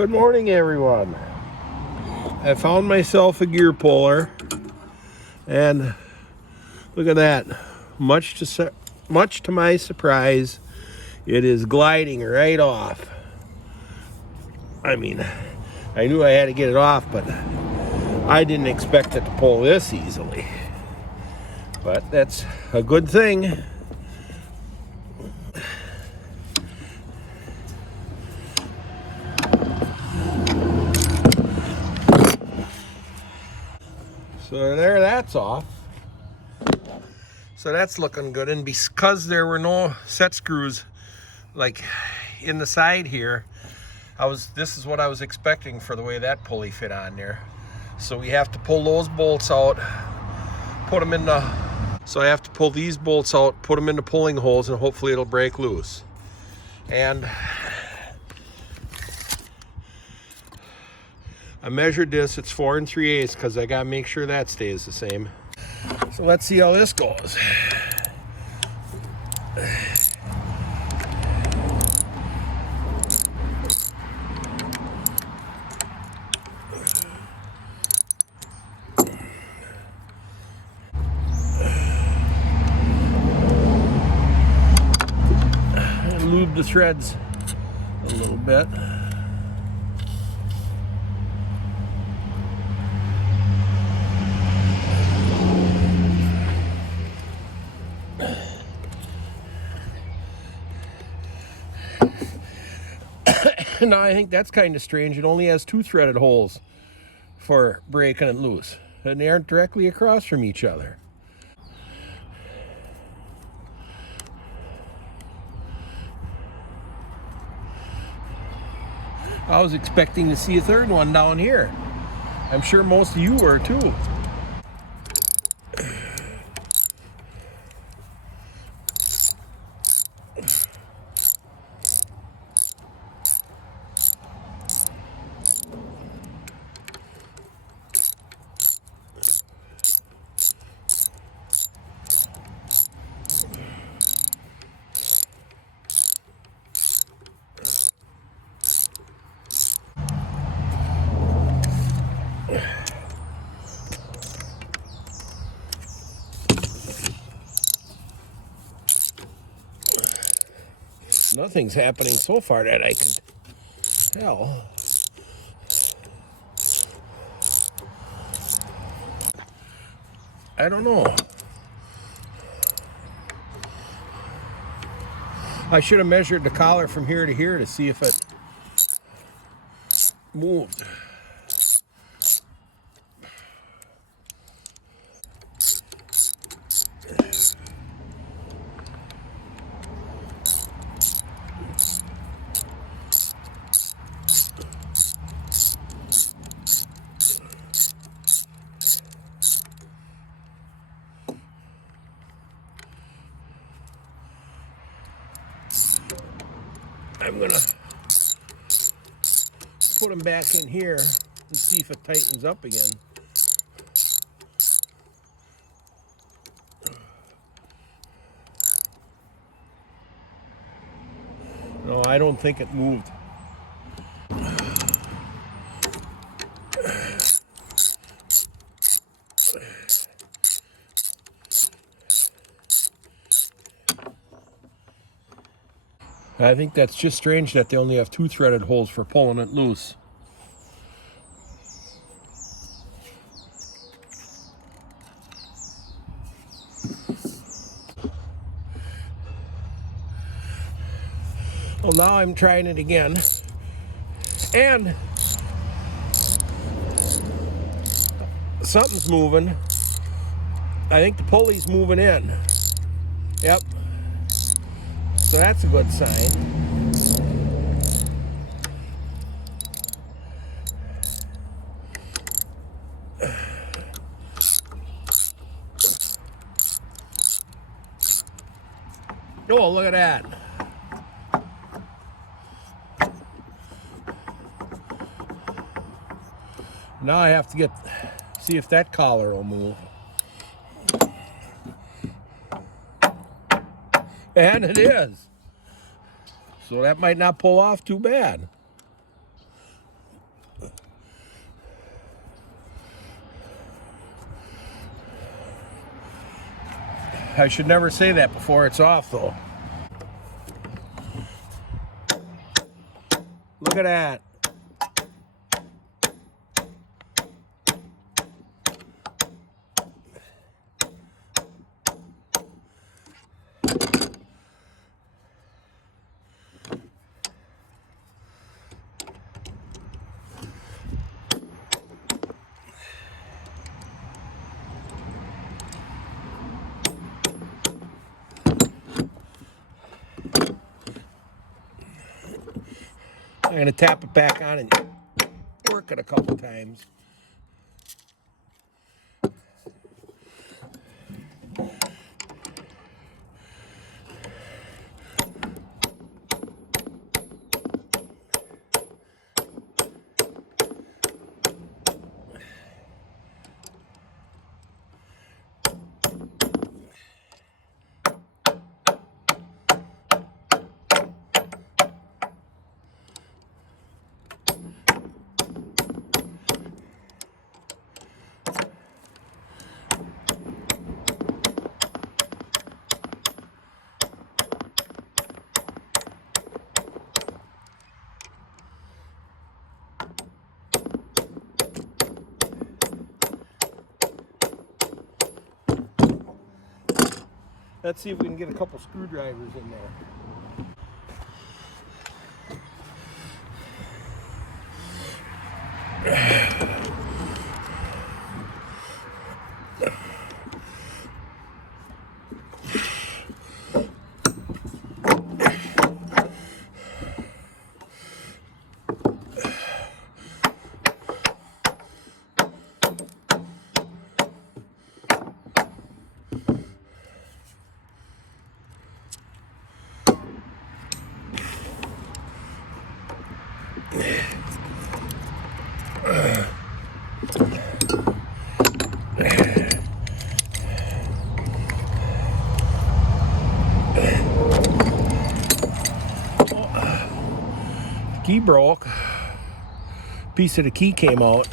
Good morning, everyone. I found myself a gear puller, and look at that. Much to my surprise, it is gliding right off. I mean, I knew I had to get it off, but I didn't expect it to pull this easily. But that's a good thing. So there, that's off. So that's looking good. And because there were no set screws like in the side here, this is what I was expecting for the way that pulley fit on there. So we have to pull those bolts out, put them in the, so I have to pull these bolts out, put them in the pulling holes, and hopefully it'll break loose. And I measured this, it's 4 3/8 because I gotta make sure that stays the same. So let's see how this goes. Lube the threads a little bit. Now I think that's kind of strange. It only has 2 threaded holes for breaking it loose, and they aren't directly across from each other. I was expecting to see a third one down here. I'm sure most of you were too. Nothing's happening so far that I can tell. I don't know. I should have measured the collar from here to here to see if it moved. I'm gonna put them back in here and see if it tightens up again. No, I don't think it moved. I think that's just strange that they only have 2 threaded holes for pulling it loose. Well, now I'm trying it again, and something's moving. I think the pulley's moving in. Yep. So that's a good sign. Oh, look at that. Now I have to see if that collar will move. And it is. So that might not pull off too bad. I should never say that before it's off, though. Look at that. I'm going to tap it back on and work it a couple times. Let's see if we can get a couple screwdrivers in there. Key broke. Piece of the key came out.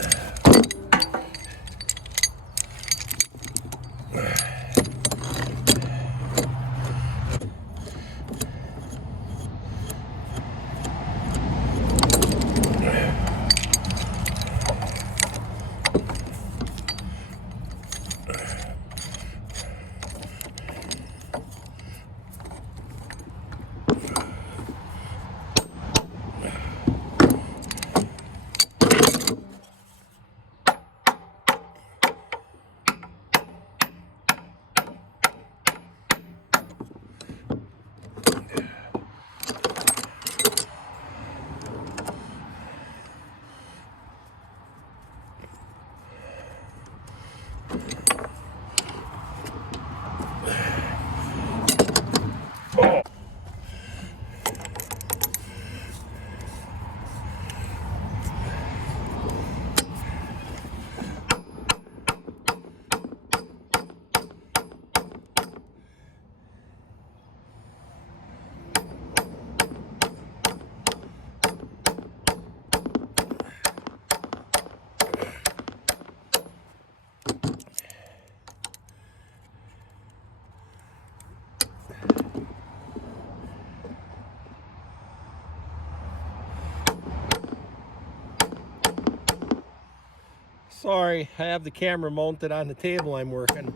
Sorry, I have the camera mounted on the table I'm working,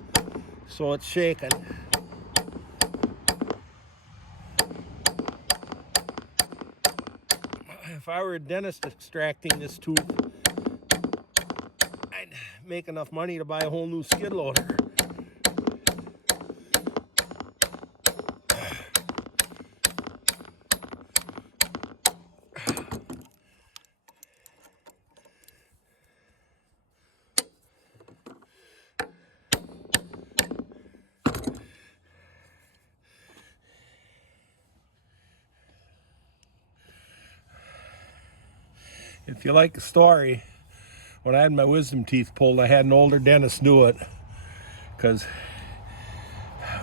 so it's shaking. If I were a dentist extracting this tooth, I'd make enough money to buy a whole new skid loader. If you like the story, when I had my wisdom teeth pulled, I had an older dentist do it, because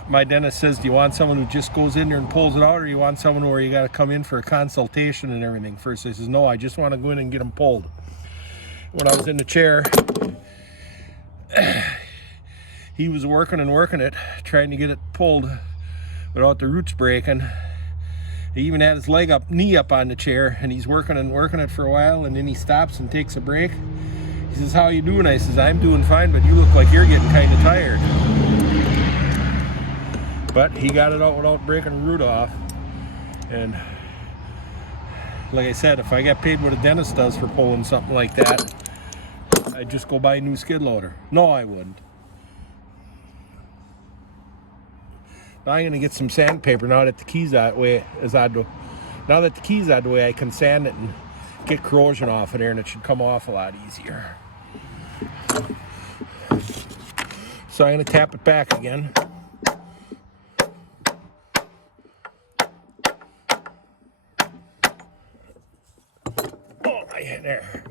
my dentist says, do you want someone who just goes in there and pulls it out, or you want someone where you got to come in for a consultation and everything first? I says, no, I just want to go in and get them pulled. When I was in the chair, he was working and working it, trying to get it pulled without the roots breaking. He even had his knee up on the chair, and he's working and working it for a while, and then he stops and takes a break. He says, "How you doing?" I says, "I'm doing fine, but you look like you're getting kind of tired." But he got it out without breaking a root off. And like I said, if I got paid what a dentist does for pulling something like that, I'd just go buy a new skid loader. No, I wouldn't. Now I'm gonna get some sandpaper now that the key's that way. Now that the key's that way, I can sand it and get corrosion off of there, and it should come off a lot easier. So I'm gonna tap it back again. Oh, yeah, there.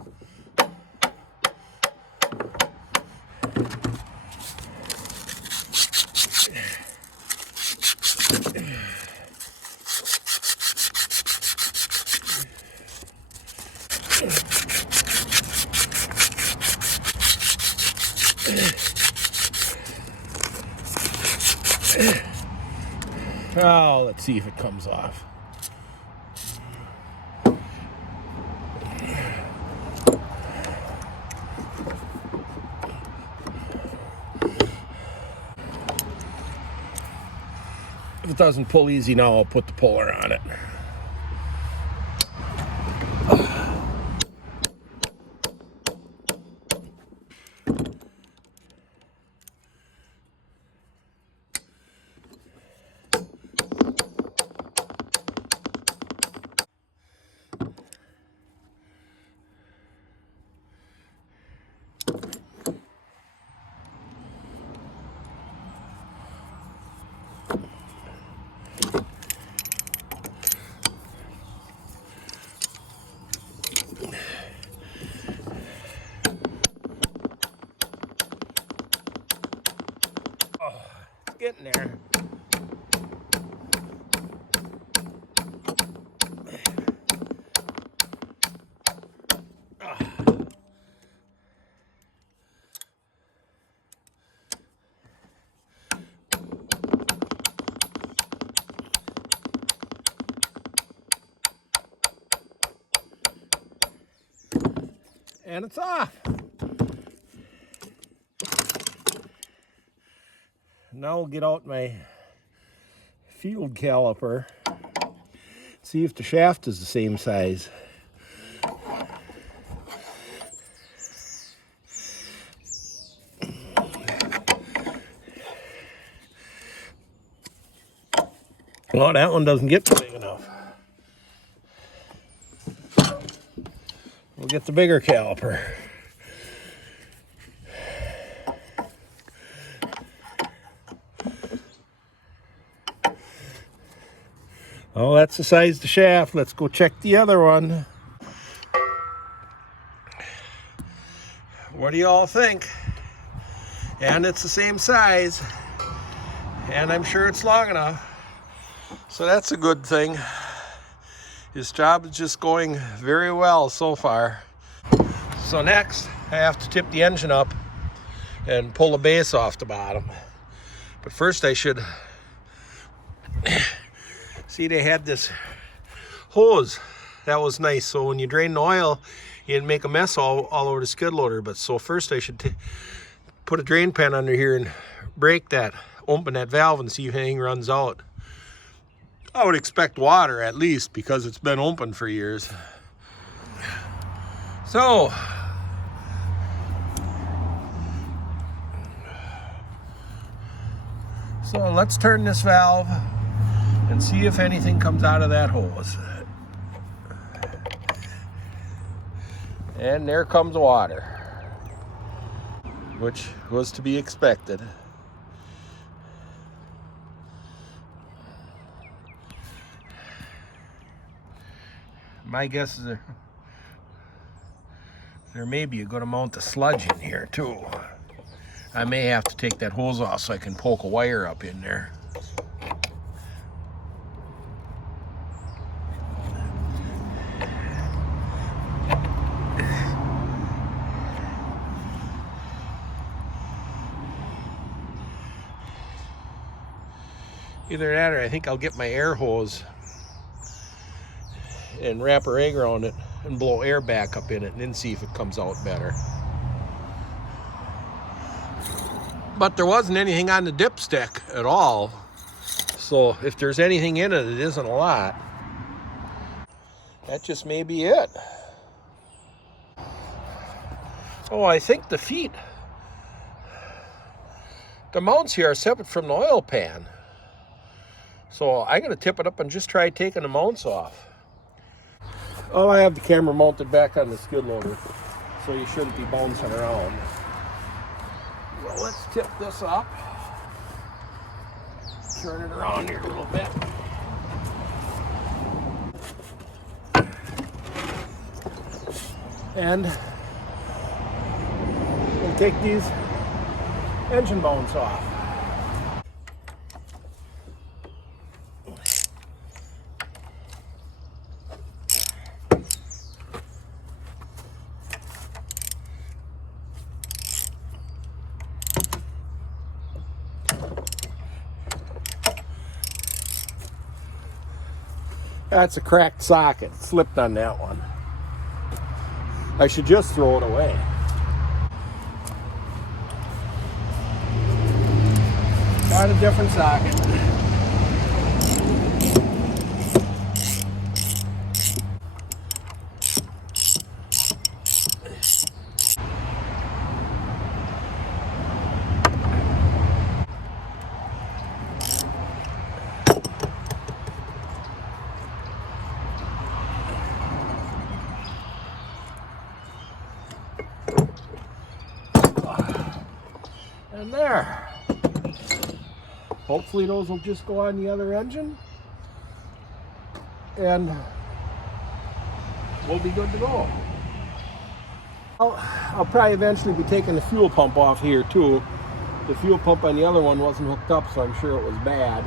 Oh, let's see if it comes off. If it doesn't pull easy now, I'll put the puller on it. Getting there. And it's off. Now we'll get out my field caliper, see if the shaft is the same size. Well, that one doesn't get big enough. We'll get the bigger caliper. Oh, that's the size of the shaft. Let's go check the other one. What do you all think? And it's the same size. And I'm sure it's long enough. So that's a good thing. His job is just going very well so far. So next, I have to tip the engine up and pull the base off the bottom. But first I should... See, they had this hose. That was nice. So when you drain the oil, you didn't make a mess all over the skid loader. But so first I should put a drain pan under here and break that, open that valve and see if anything runs out. I would expect water at least because it's been open for years. So let's turn this valve and see if anything comes out of that hose. And there comes water, which was to be expected. My guess is there may be a good amount of sludge in here too. I may have to take that hose off so I can poke a wire up in there. Either that or I think I'll get my air hose and wrap a rag around it and blow air back up in it and then see if it comes out better. But there wasn't anything on the dipstick at all. So if there's anything in it, it isn't a lot. That just may be it. Oh, I think the feet, the mounts here are separate from the oil pan. So I'm gonna tip it up and just try taking the mounts off. Oh, I have the camera mounted back on the skid loader, so you shouldn't be bouncing around. Well, let's tip this up. Turn it around here a little bit. And we'll take these engine mounts off. That's a cracked socket. Slipped on that one. I should just throw it away. Got a different socket. And there. Hopefully those will just go on the other engine and we'll be good to go. I'll probably eventually be taking the fuel pump off here too. The fuel pump on the other one wasn't hooked up, so I'm sure it was bad.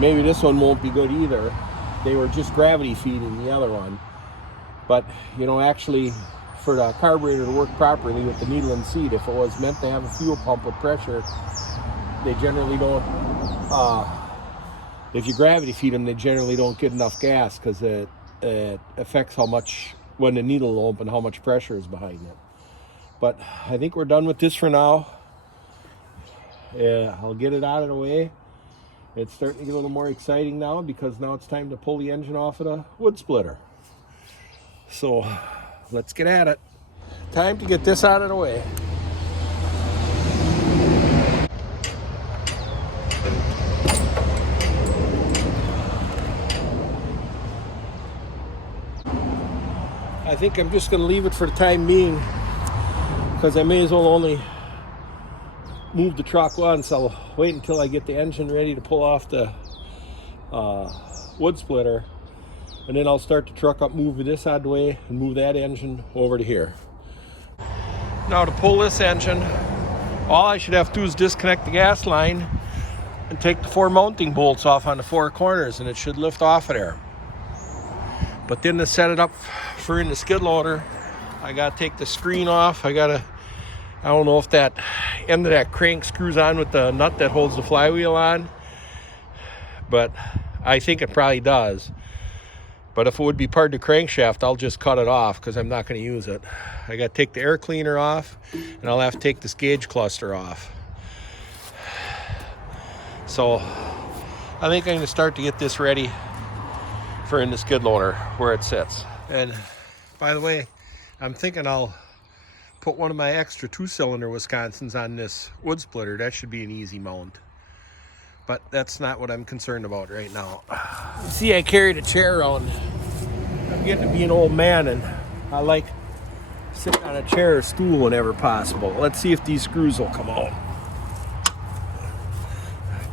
Maybe this one won't be good either. They were just gravity feeding the other one. But, you know, actually, for the carburetor to work properly with the needle and seat, if it was meant to have a fuel pump with pressure, they generally don't, if you gravity feed them, they generally don't get enough gas because it affects how much, when the needle will open, how much pressure is behind it. But I think we're done with this for now. Yeah, I'll get it out of the way. It's starting to get a little more exciting now because now it's time to pull the engine off of the wood splitter. So let's get at it. Time to get this out of the way. I think I'm just going to leave it for the time being because I may as well only move the truck once. I'll wait until I get the engine ready to pull off the wood splitter, and then I'll start the truck up, move this out of the way, and move that engine over to here. Now to pull this engine, all I should have to do is disconnect the gas line and take the 4 mounting bolts off on the 4 corners, and it should lift off of there. But then to set it up for in the skid loader, I gotta take the screen off. I don't know if that end of that crank screws on with the nut that holds the flywheel on, but I think it probably does. But if it would be part of the crankshaft, I'll just cut it off because I'm not going to use it. I got to take the air cleaner off, and I'll have to take this gauge cluster off. So I think I'm going to start to get this ready for in the skid loader where it sits. And by the way, I'm thinking I'll put one of my extra 2-cylinder Wisconsins on this wood splitter. That should be an easy mount. But that's not what I'm concerned about right now. See, I carried a chair around. I'm getting to be an old man, and I like sitting on a chair or stool whenever possible. Let's see if these screws will come out.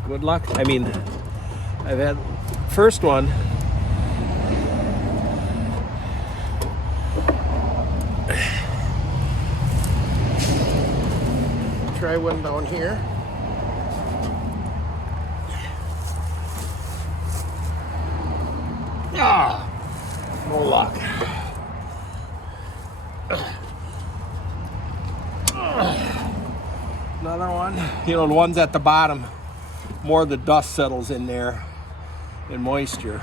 Good luck. I mean, I've had first one. Try one down here. Ah, no luck. Another one. You know, the ones at the bottom more of the dust settles in there and moisture.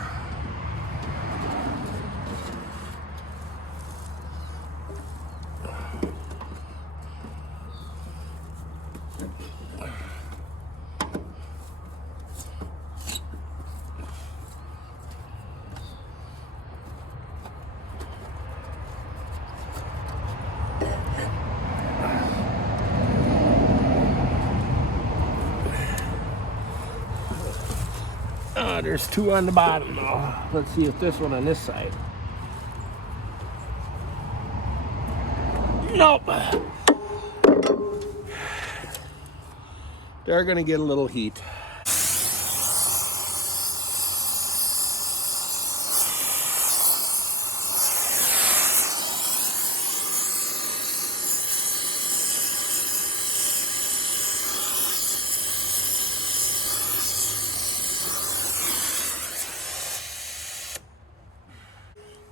There's two on the bottom now. Let's see if this one on this side. Nope. They're gonna get a little heat.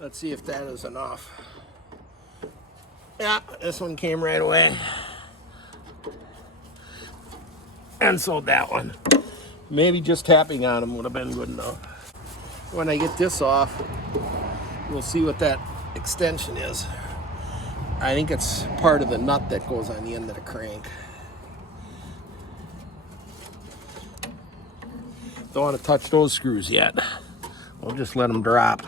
Let's see if that is enough. Yeah, this one came right away. And so that one. Maybe just tapping on them would have been good enough. When I get this off, we'll see what that extension is. I think it's part of the nut that goes on the end of the crank. Don't want to touch those screws yet. We'll just let them drop.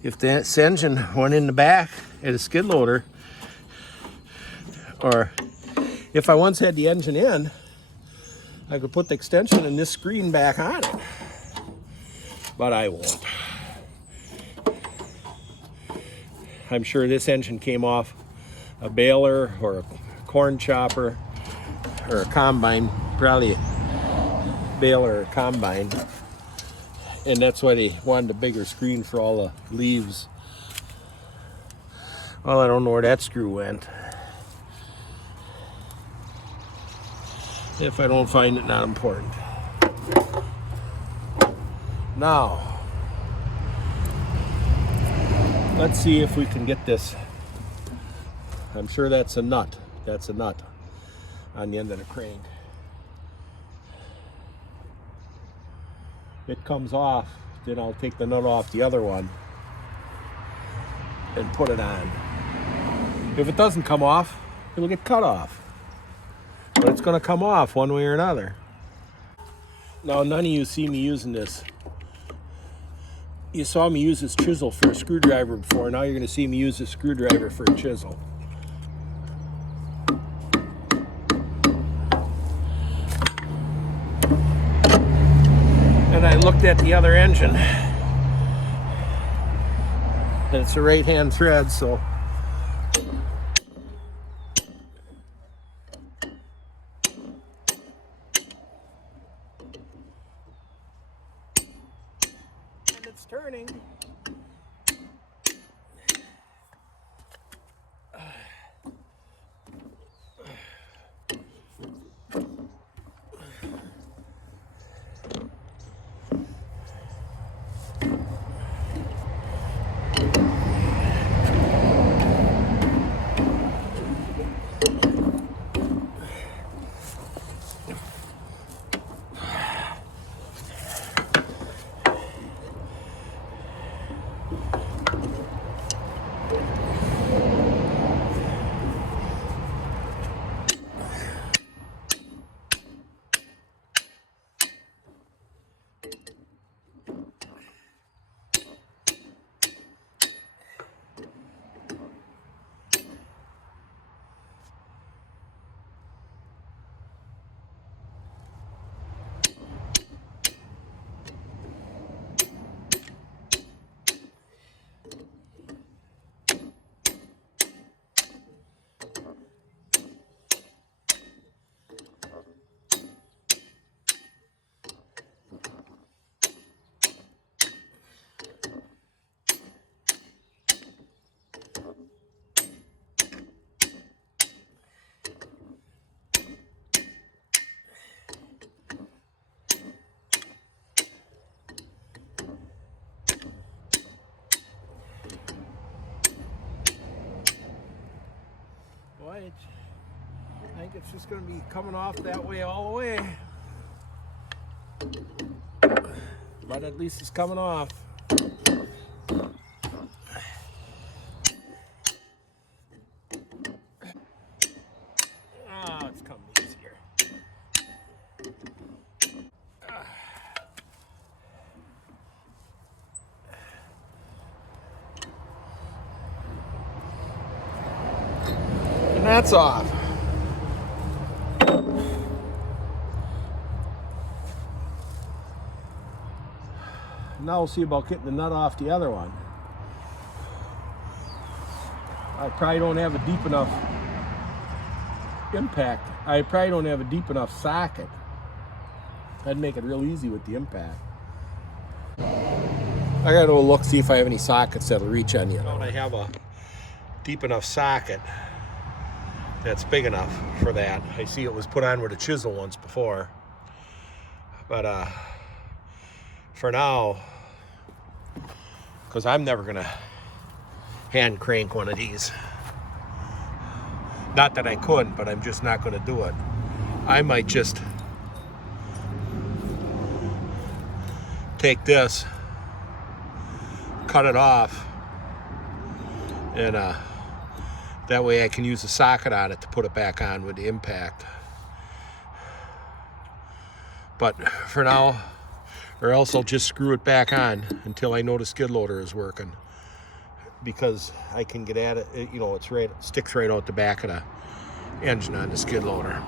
If this engine went in the back at a skid loader, or if I once had the engine in, I could put the extension and this screen back on it, but I won't. I'm sure this engine came off a baler or a corn chopper or a combine, probably a baler or combine. And that's why they wanted a bigger screen for all the leaves. Well, I don't know where that screw went. If I don't find it, not important. Now, let's see if we can get this. I'm sure that's a nut. That's a nut on the end of the crank. It comes off, then I'll take the nut off the other one and put it on. If it doesn't come off, it'll get cut off. But it's gonna come off one way or another. Now, none of you see me using this. You saw me use this chisel for a screwdriver before. Now you're gonna see me use this screwdriver for a chisel. And I looked at the other engine, and it's a right-hand thread, so and it's turning. it's just going to be coming off that way all the way. But at least it's coming off. Oh, it's coming easier. And that's off. Now we'll see about getting the nut off the other one. I probably don't have a deep enough impact. I probably don't have a deep enough socket. That'd make it real easy with the impact. I gotta go look, see if I have any sockets that'll reach on you. I have a deep enough socket that's big enough for that. I see it was put on with a chisel once before. But for now, because I'm never gonna hand crank one of these. Not that I couldn't, but I'm just not gonna do it. I might just take this, cut it off, and that way I can use the socket on it to put it back on with the impact. But for now, or else I'll just screw it back on until I know the skid loader is working, because I can get at it, you know, it's right, sticks right out the back of the engine on the skid loader.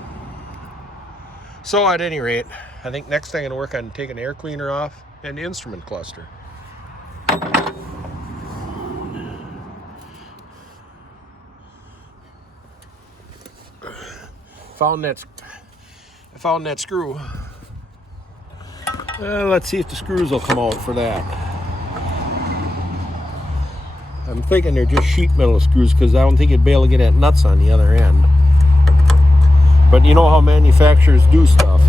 So at any rate, I think next thing I'm gonna work on taking the air cleaner off and the instrument cluster. I found that screw. Let's see if the screws will come out for that. I'm thinking they're just sheet metal screws, because I don't think you'd be able to get at nuts on the other end. But you know how manufacturers do stuff.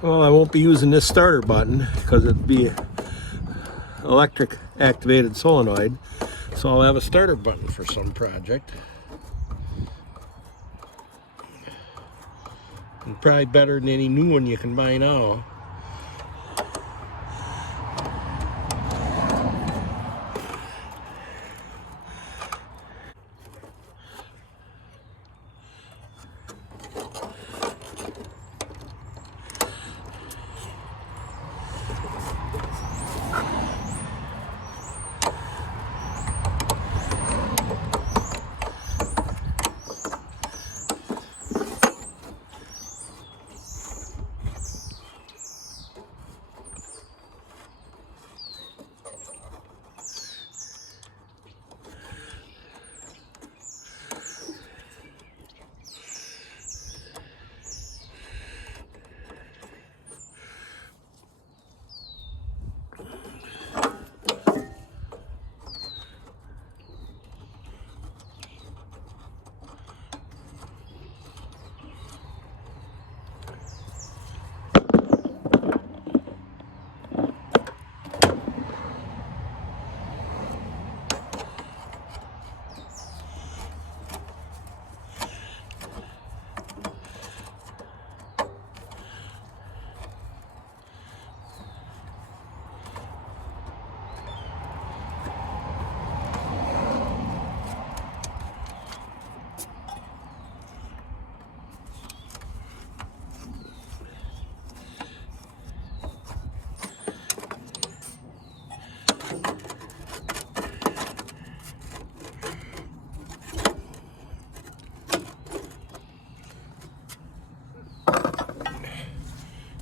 Well, I won't be using this starter button because it'd be electric activated solenoid, so I'll have a starter button for some project. And probably better than any new one you can buy now.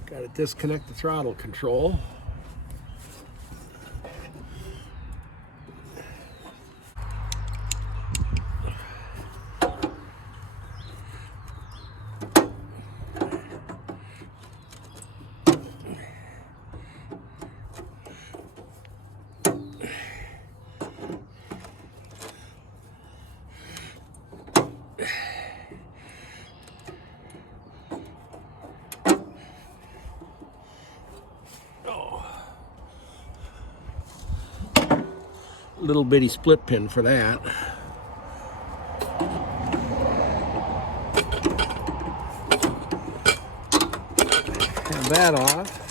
Got to disconnect the throttle control. Little bitty split pin for that. Have that off.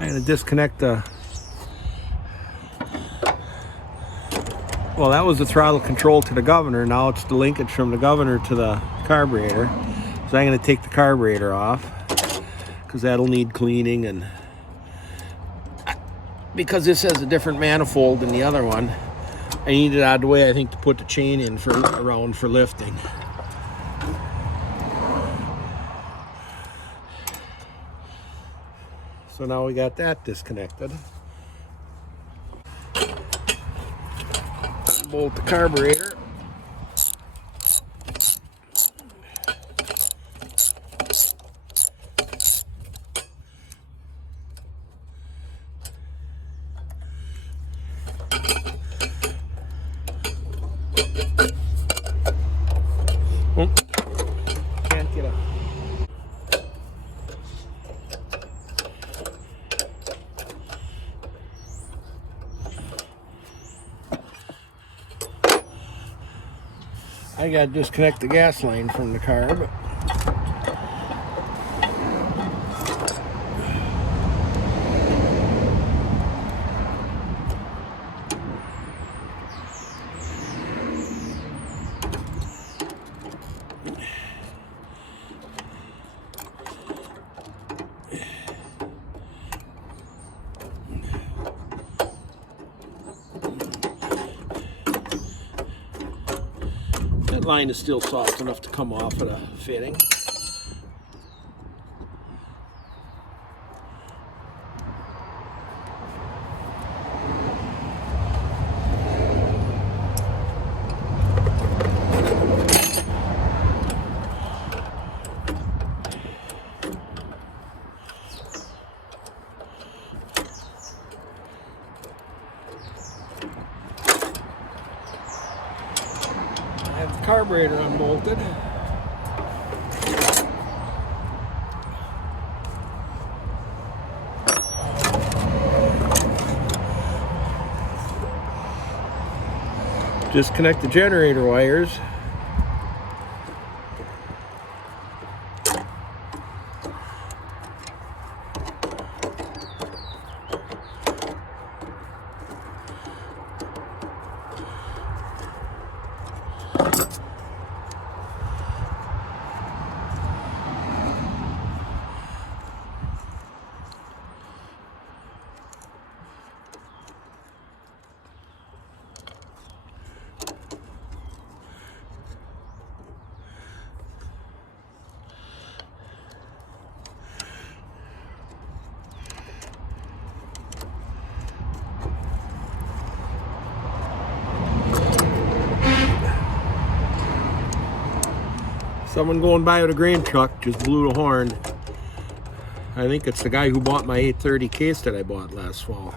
I'm going to disconnect the, well, that was the throttle control to the governor. Now it's the linkage from the governor to the carburetor. So I'm going to take the carburetor off because that'll need cleaning, and because this has a different manifold than the other one, I need it out of the way, I think, to put the chain in for around for lifting. So now we got that disconnected. Bolt the carburetor. Oh, can't get up. I gotta disconnect the gas line from the carb. That line is still soft enough to come off of the fitting. I have the carburetor unbolted. Disconnect the generator wires. Someone going by with a grain truck just blew the horn. I think it's the guy who bought my 830 case that I bought last fall.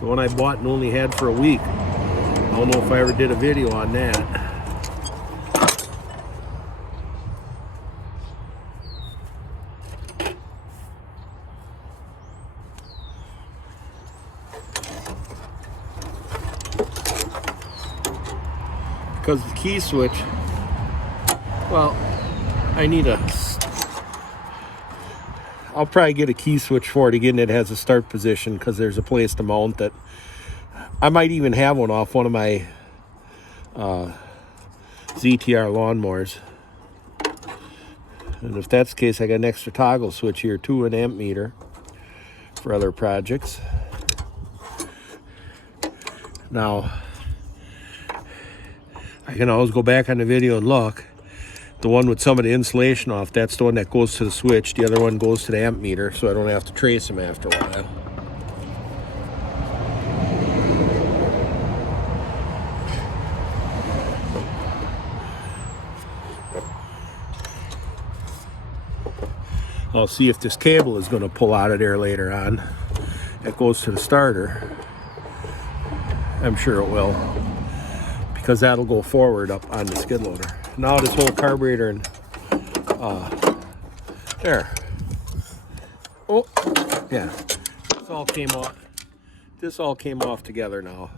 The one I bought and only had for a week. I don't know if I ever did a video on that. Because the key switch, well, I'll probably get a key switch for it again that has a start position, because there's a place to mount that. I might even have one off one of my ZTR lawnmowers. And if that's the case, I got an extra toggle switch here too, an amp meter for other projects. Now, I can always go back on the video and look. The one with some of the insulation off, that's the one that goes to the switch. The other one goes to the amp meter, so I don't have to trace them after a while. I'll see if this cable is going to pull out of there later on. It goes to the starter. I'm sure it will, because that'll go forward up on the skid loader. Now this whole carburetor and there. Oh, yeah. This all came off. This all came off together now.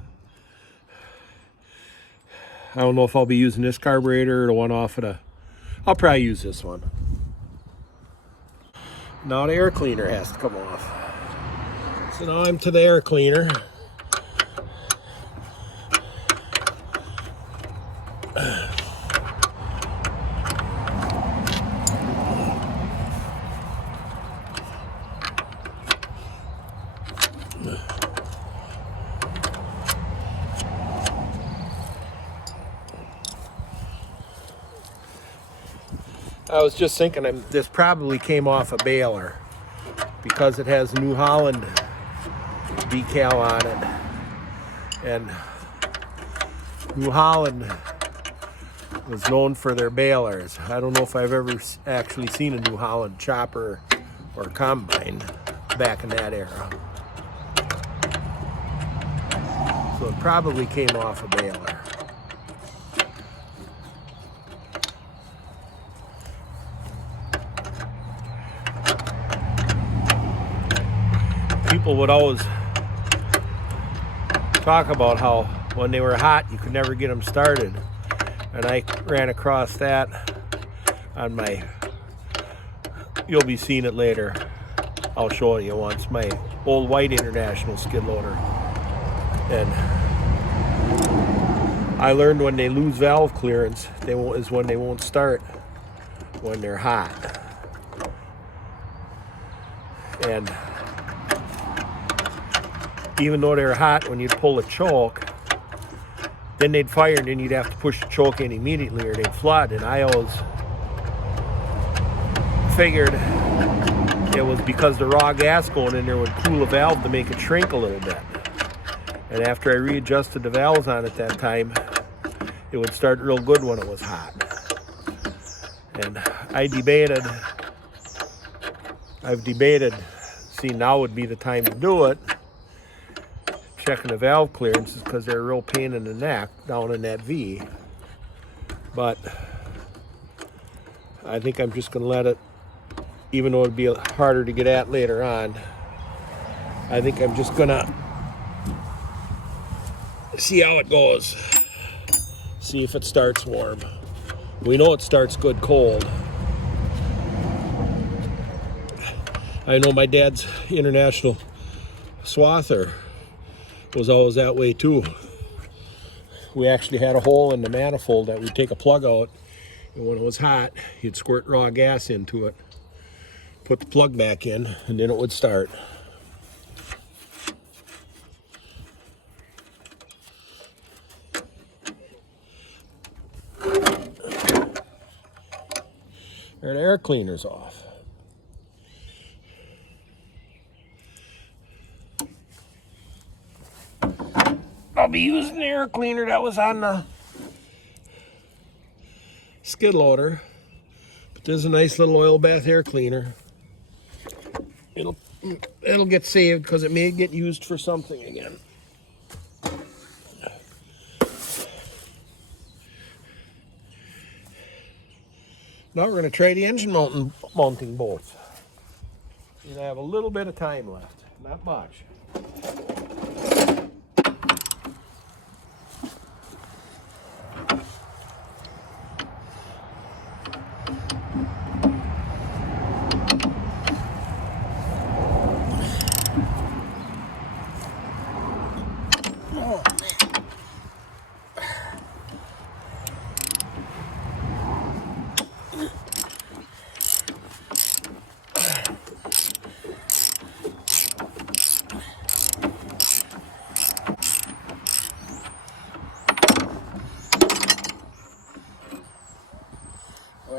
I don't know if I'll be using this carburetor or the one off of the. I'll probably use this one. Now the air cleaner has to come off. So now I'm to the air cleaner. I was just thinking this probably came off a baler because it has New Holland decal on it. And New Holland was known for their balers. I don't know if I've ever actually seen a New Holland chopper or combine back in that era. So it probably came off a baler. People would always talk about how when they were hot you could never get them started, and I ran across that on my, you'll be seeing it later, I'll show you once, my old white International skid loader. And I learned when they lose valve clearance is when they won't start when they're hot. And even though they're hot, when you pull a choke, then they'd fire, and then you'd have to push the choke in immediately or they'd flood. And I always figured it was because the raw gas going in there would cool the valve to make it shrink a little bit. And after I readjusted the valves on it that time, it would start real good when it was hot. And I've debated, see, now would be the time to do it, checking the valve clearances, because they're a real pain in the neck down in that V. But I think I'm just going to let it, even though it'd be harder to get at later on, I think I'm just going to see how it goes. See if it starts warm. We know it starts good cold. I know my dad's International swather was always that way too. We actually had a hole in the manifold that we'd take a plug out, and when it was hot, you'd squirt raw gas into it, put the plug back in, and then it would start. And the air cleaner's off. I'll be using the air cleaner that was on the skid loader, but there's a nice little oil bath air cleaner. It'll get saved because it may get used for something again. Now we're going to try the engine mounting bolts. I have a little bit of time left, not much.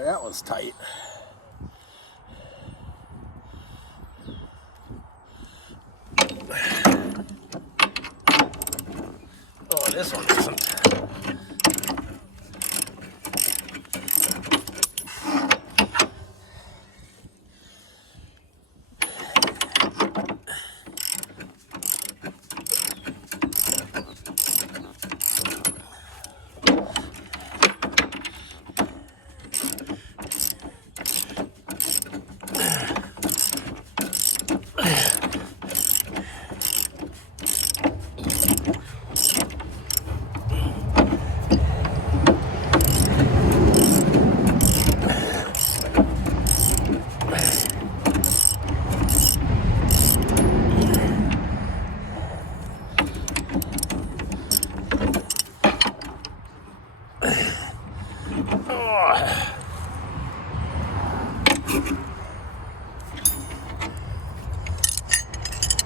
that was tight. Oh, this one isn't.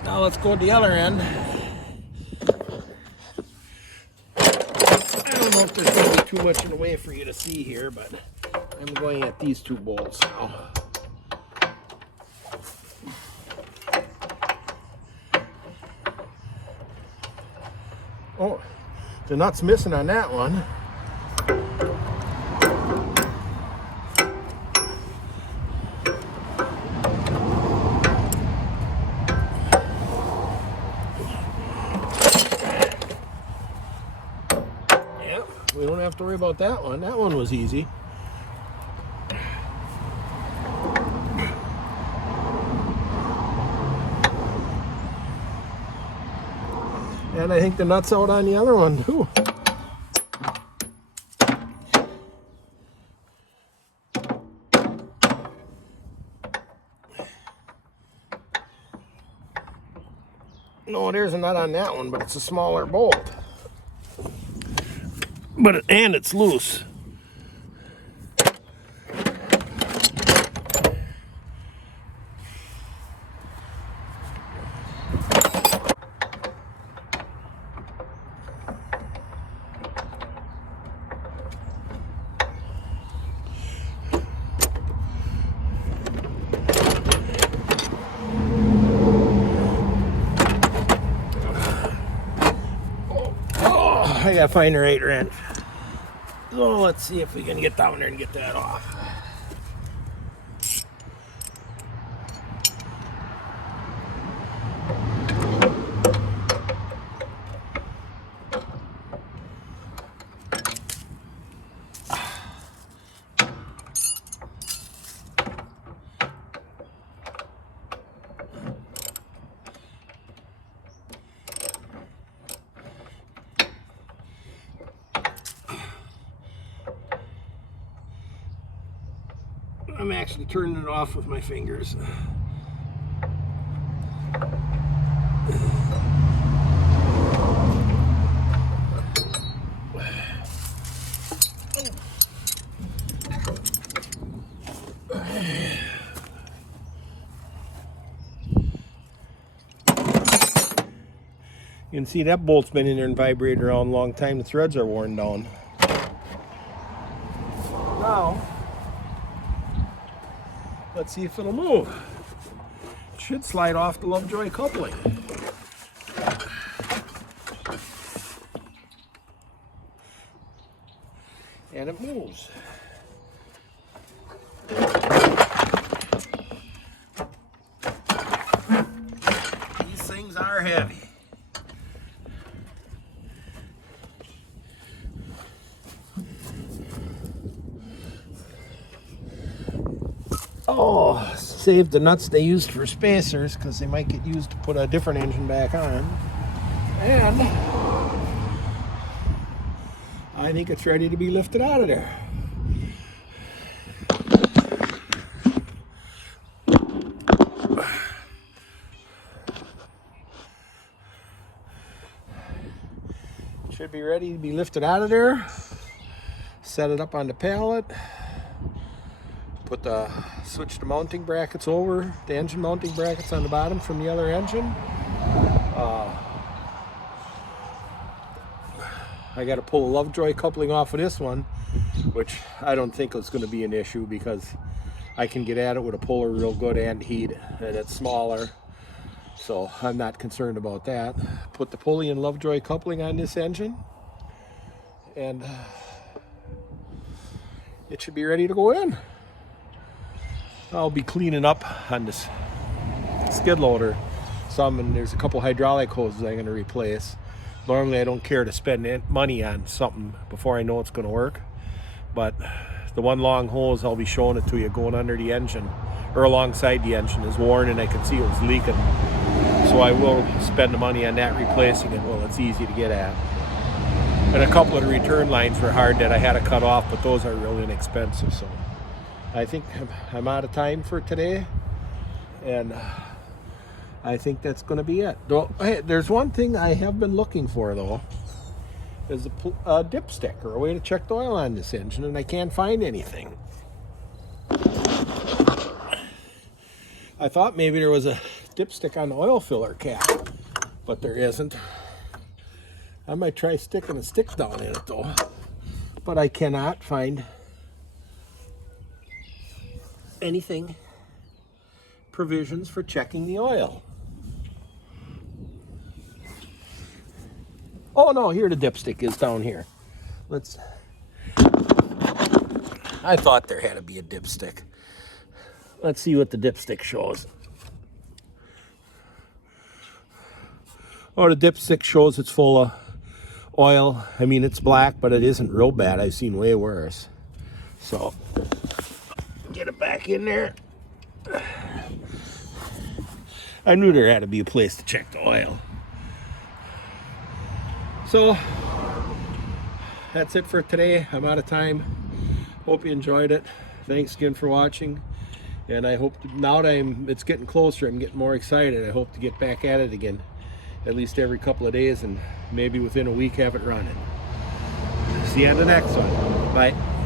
Now let's go to the other end. I don't know if there's going to be too much in the way for you to see here, but I'm going at these two bolts now. Oh, the nut's missing on that one. We don't have to worry about that one. That one was easy. And I think the nut's out on the other one too. No, there's a nut on that one, but it's a smaller bolt. And it's loose. I gotta find the right wrench. So let's see if we can get down there and get that off. I'm actually turning it off with my fingers. You can see that bolt's been in there and vibrated around a long time. The threads are worn down. Now, let's see if it'll move. It should slide off the Lovejoy coupling. And it moves. These things are heavy. Oh, save the nuts they used for spacers because they might get used to put a different engine back on. And I think it's ready to be lifted out of there. It should be ready to be lifted out of there. Set it up on the pallet. Switch the mounting brackets over, the engine mounting brackets on the bottom from the other engine. I got to pull a Lovejoy coupling off of this one, which I don't think is going to be an issue because I can get at it with a puller real good and heat, and it's smaller, so I'm not concerned about that. Put the pulley and Lovejoy coupling on this engine, and it should be ready to go in. I'll be cleaning up on this skid loader some, and there's a couple hydraulic hoses I'm going to replace. Normally I don't care to spend money on something before I know it's going to work, but the one long hose, I'll be showing it to you, going under the engine or alongside the engine, is worn and I can see it was leaking, so I will spend the money on that, replacing it. Well, it's easy to get at. And a couple of the return lines were hard that I had to cut off, but those are real inexpensive. So I think I'm out of time for today, and I think that's going to be it. Though, hey, there's one thing I have been looking for, though, is a dipstick or a way to check the oil on this engine, and I can't find anything. I thought maybe there was a dipstick on the oil filler cap, but there isn't. I might try sticking a stick down in it, though, but I cannot find anything, provisions for checking the oil. Oh no, here the dipstick is, down here. I thought there had to be a dipstick. Let's see what the dipstick shows. Oh, the dipstick shows it's full of oil. I mean, it's black, but it isn't real bad. I've seen way worse. So, get it back in there. I knew there had to be a place to check the oil. So, that's it for today. I'm out of time. Hope you enjoyed it. Thanks again for watching. And I hope now that it's getting closer, I'm getting more excited. I hope to get back at it again, at least every couple of days, and maybe within a week have it running. See you on the next one. Bye.